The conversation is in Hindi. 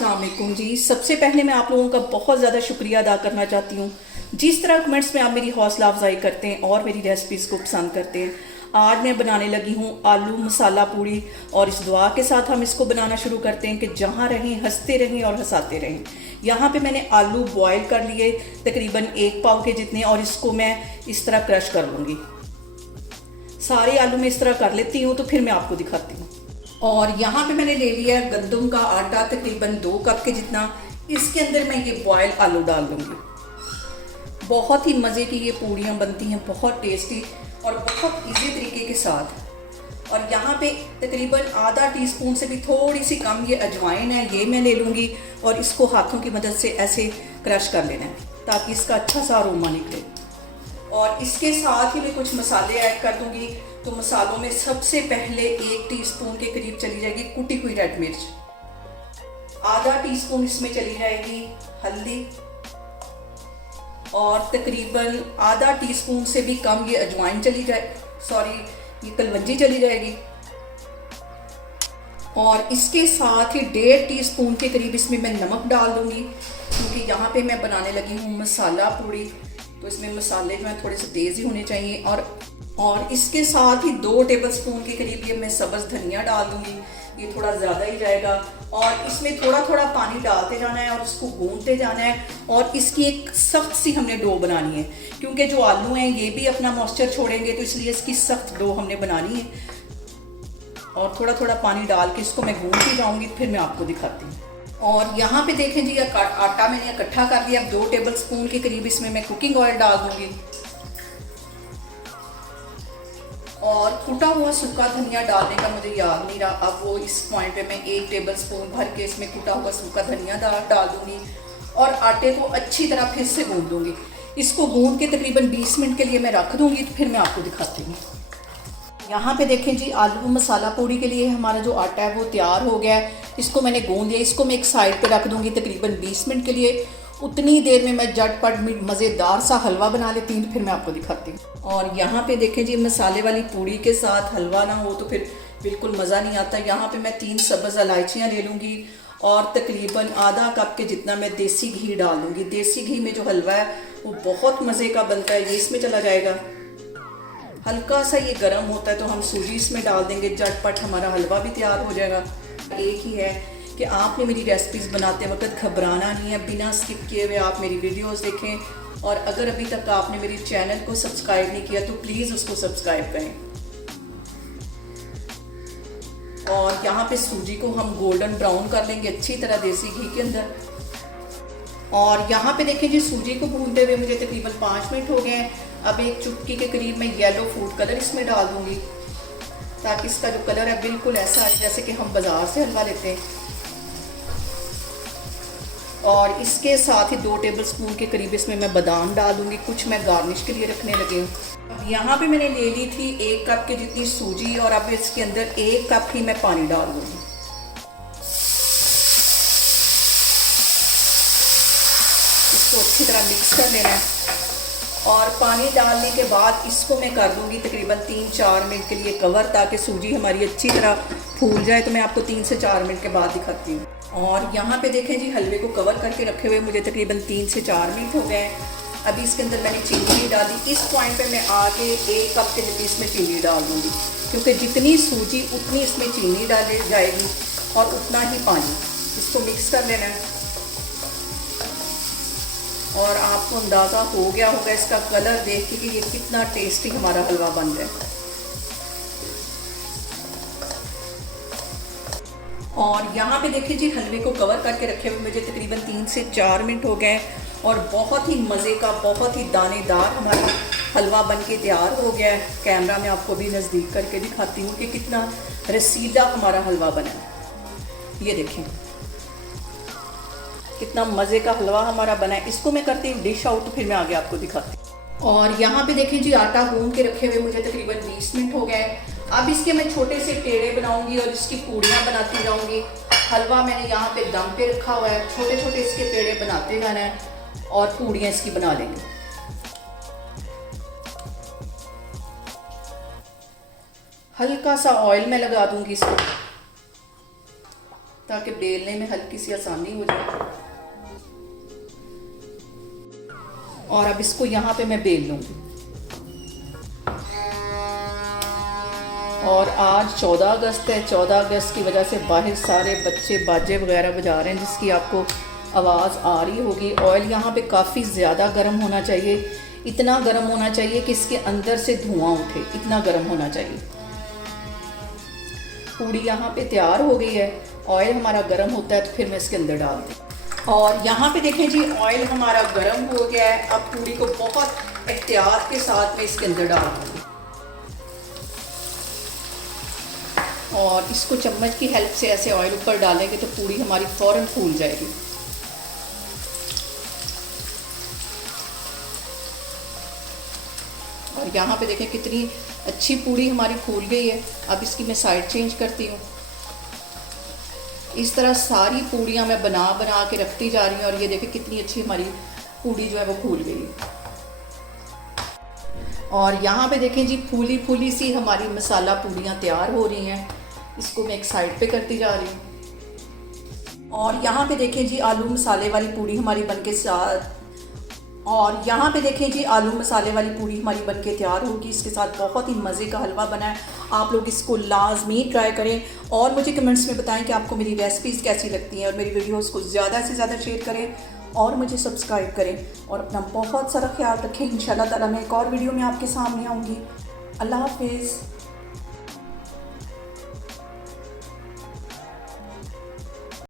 अस्सलाम वालेकुम जी। सबसे पहले मैं आप लोगों का बहुत ज़्यादा शुक्रिया अदा करना चाहती हूँ जिस तरह कमेंट्स में आप मेरी हौसला अफजाई करते हैं और मेरी रेसिपीज़ को पसंद करते हैं। आज मैं बनाने लगी हूँ आलू मसाला पूड़ी और इस दुआ के साथ हम इसको बनाना शुरू करते हैं कि जहाँ रहें हंसते रहें और हंसाते रहें। यहाँ पे मैंने आलू बॉयल कर लिए तकरीबन 1 पाव के जितने, और इसको मैं इस तरह क्रश कर लूँगी। सारे आलू मैं इस तरह कर लेती हूँ तो फिर मैं आपको दिखाती हूँ। और यहाँ पे मैंने ले लिया है गंदम का आटा तकरीबन 2 कप के जितना। इसके अंदर मैं ये बॉयल आलू डाल दूँगी। बहुत ही मज़े की ये पूड़ियाँ बनती हैं, बहुत टेस्टी और बहुत इजी तरीके के साथ। और यहाँ पे तकरीबन आधा टीस्पून से भी थोड़ी सी कम ये अजवाइन है, ये मैं ले लूँगी और इसको हाथों की मदद से ऐसे क्रश कर लेना है ताकि इसका अच्छा सा अरोमा निकले। और इसके साथ ही मैं कुछ मसाले ऐड कर दूँगी। तो मसालों में सबसे पहले 1 टीस्पून के करीब चली जाएगी कुटी हुई रेड मिर्च, आधा टीस्पून इसमें चली जाएगी हल्दी, और तकरीबन आधा टीस्पून से भी कम ये अजवाइन चली जाए, ये कलवंजी चली जाएगी। और इसके साथ ही 1.5 टीस्पून के करीब इसमें मैं नमक डाल दूंगी, क्योंकि यहाँ पे मैं बनाने लगी हूँ मसाला पूड़ी, तो इसमें मसाले जो हैं थोड़े से तेज़ ही होने चाहिए। और इसके साथ ही 2 टेबलस्पून के करीब ये मैं सब्ज़ धनिया डाल दूंगी, ये थोड़ा ज़्यादा ही जाएगा। और इसमें थोड़ा थोड़ा पानी डालते जाना है और इसको गूंथते जाना है। और इसकी एक सख्त सी हमने डो बनानी है, क्योंकि जो आलू हैं ये भी अपना मॉइस्चर छोड़ेंगे, तो इसलिए इसकी सख्त डो हमने बनानी है। और थोड़ा थोड़ा पानी डाल के इसको मैं गूंथती जाऊँगी, फिर मैं आपको दिखाती हूँ। और यहाँ पे देखें जी, आटा मैंने इकट्ठा कर लिया। अब 2 टेबलस्पून के करीब इसमें मैं कुकिंग ऑयल डाल दूँगी और कुटा हुआ सूखा धनिया डालने का मुझे याद नहीं रहा। अब वो इस पॉइंट पे मैं 1 टेबलस्पून भर के इसमें कुटा हुआ सूखा धनिया डाल दूँगी और आटे को अच्छी तरह फिर से गूंथ दूँगी। इसको गूंथ के तकरीबन 20 मिनट के लिए मैं रख दूँगी, तो फिर मैं आपको दिखाती हूँ। यहाँ पे देखें जी, आलू मसाला पूड़ी के लिए हमारा जो आटा है वो तैयार हो गया है। इसको मैंने गूंथ लिया, इसको मैं एक साइड पे रख दूँगी तकरीबन 20 मिनट के लिए। उतनी देर में मैं झटपट मज़ेदार सा हलवा बना लेती हूँ, तो फिर मैं आपको दिखाती हूँ। और यहाँ पे देखें जी, मसाले वाली पूड़ी के साथ हलवा ना हो तो फिर बिल्कुल मज़ा नहीं आता। यहाँ पे मैं 3 सब्ज़ इलायचियाँ ले लूँगी और तकरीबन आधा कप के जितना मैं देसी घी डाल दूँगी। देसी घी में जो हलवा है वो बहुत मज़े का बनता है, ये इसमें चला जाएगा। हल्का सा ये गर्म होता है तो हम सूजी इसमें डाल देंगे, झटपट हमारा हलवा भी तैयार हो जाएगा। एक ही है कि आपने मेरी रेसिपीज़ बनाते वक्त घबराना नहीं है, बिना स्किप किए हुए आप मेरी वीडियोस देखें। और अगर अभी तक आपने मेरे चैनल को सब्सक्राइब नहीं किया तो प्लीज़ उसको सब्सक्राइब करें। और यहाँ पे सूजी को हम गोल्डन ब्राउन कर लेंगे अच्छी तरह देसी घी के अंदर। और यहाँ पे देखें जी, सूजी को भूनते हुए मुझे तकरीबन 5 मिनट हो गए हैं। अब 1 चुटकी के करीब मैं येलो फूड कलर इसमें डाल दूँगी, ताकि इसका जो कलर है बिल्कुल ऐसा है जैसे कि हम बाज़ार से हलवा लेते हैं। और इसके साथ ही 2 टेबलस्पून के करीब इसमें मैं बादाम डाल दूँगी, कुछ मैं गार्निश के लिए रखने लगी हूँ। अब यहाँ पे मैंने ले ली थी 1 कप के जितनी सूजी, और अब इसके अंदर 1 कप ही मैं पानी डाल दूँगी। इसको अच्छी तरह मिक्स कर लेना है। और पानी डालने के बाद इसको मैं कर दूंगी तकरीबन 3-4 मिनट के लिए कवर, ताकि सूजी हमारी अच्छी तरह फूल जाए। तो मैं आपको 3 से 4 मिनट के बाद दिखाती हूँ। और यहाँ पे देखें जी, हलवे को कवर करके रखे हुए मुझे तकरीबन 3 से 4 मिनट हो गए हैं। अभी इसके अंदर मैंने चीनी नहीं डाली। इस पॉइंट पे मैं आके 1 कप के जितनी इसमें चीनी डाल दूँगी, क्योंकि जितनी सूजी उतनी इसमें चीनी डाली जाएगी और उतना ही पानी। इसको मिक्स कर लेना है। और आपको अंदाज़ा हो गया होगा इसका कलर देख के कि ये कितना टेस्टी हमारा हलवा बन रहा है। और यहाँ पे देखिए जी, हलवे को कवर करके रखे हुए मुझे तकरीबन 3 से 4 मिनट हो गए और बहुत ही मज़े का, बहुत ही दानेदार हमारा हलवा बन के तैयार हो गया है। कैमरा में आपको भी नज़दीक करके दिखाती हूँ कि कितना रसीला हमारा हलवा बना है। ये देखें कितना मज़े का हलवा हमारा बना है। इसको मैं करती हूँ डिश आउट, तो फिर मैं आगे आपको दिखाती हूँ। और यहाँ पे देखें जी, आटा गूंथ के रखे हुए मुझे तकरीबन 20 मिनट हो गए। अब इसके मैं छोटे से पेड़े बनाऊंगी और इसकी पूड़ियाँ बनाती जाऊंगी। हलवा मैंने यहाँ पे दम पे रखा हुआ है, छोटे छोटे इसके पेड़े बनाते जाना है और पूड़ियाँ इसकी बना लेंगे। हल्का सा ऑयल मैं लगा दूंगी इसको, ताकि बेलने में हल्की सी आसानी हो जाए। और अब इसको यहाँ पे मैं बेल लूँगी। और आज 14 अगस्त है। 14 अगस्त की वजह से बाहर सारे बच्चे बाजे वगैरह बजा रहे हैं, जिसकी आपको आवाज़ आ रही होगी। ऑयल यहाँ पे काफ़ी ज़्यादा गर्म होना चाहिए, इतना गर्म होना चाहिए कि इसके अंदर से धुआं उठे, इतना गर्म होना चाहिए। पूड़ी यहाँ पे तैयार हो गई है। ऑयल हमारा गर्म होता है तो फिर मैं इसके अंदर डाल दूँ। और यहाँ पे देखें जी, ऑयल हमारा गर्म हो गया है। अब पूड़ी को बहुत एहतियात के साथ में इसके अंदर डाल दूँगी और इसको चम्मच की हेल्प से ऐसे ऑयल ऊपर डालेंगे तो पूड़ी हमारी फ़ौरन फूल जाएगी। और यहाँ पे देखें कितनी अच्छी पूड़ी हमारी फूल गई है। अब इसकी मैं साइड चेंज करती हूँ। इस तरह सारी पूड़ियाँ मैं बना बना के रखती जा रही हूँ और ये देखें कितनी अच्छी हमारी पूड़ी जो है वो फूल गई है। और यहाँ पे देखें जी, फूली फूली सी हमारी मसाला पूड़ियाँ तैयार हो रही हैं। इसको मैं एक साइड पे करती जा रही हूँ। और यहाँ पे देखें जी, आलू मसाले वाली पूड़ी हमारी बनके आलू मसाले वाली पूड़ी हमारी बनके तैयार होगी। इसके साथ बहुत ही मज़े का हलवा बना है। आप लोग इसको लाजमी ट्राई करें और मुझे कमेंट्स में बताएं कि आपको मेरी रेसिपीज़ कैसी लगती हैं। और मेरी वीडियोस को ज़्यादा से ज़्यादा शेयर करें और मुझे सब्सक्राइब करें और अपना बहुत सारा ख्याल रखें। इंशाल्लाह ताला मैं एक और वीडियो में आपके सामने आऊँगी। अल्लाह हाफिज़।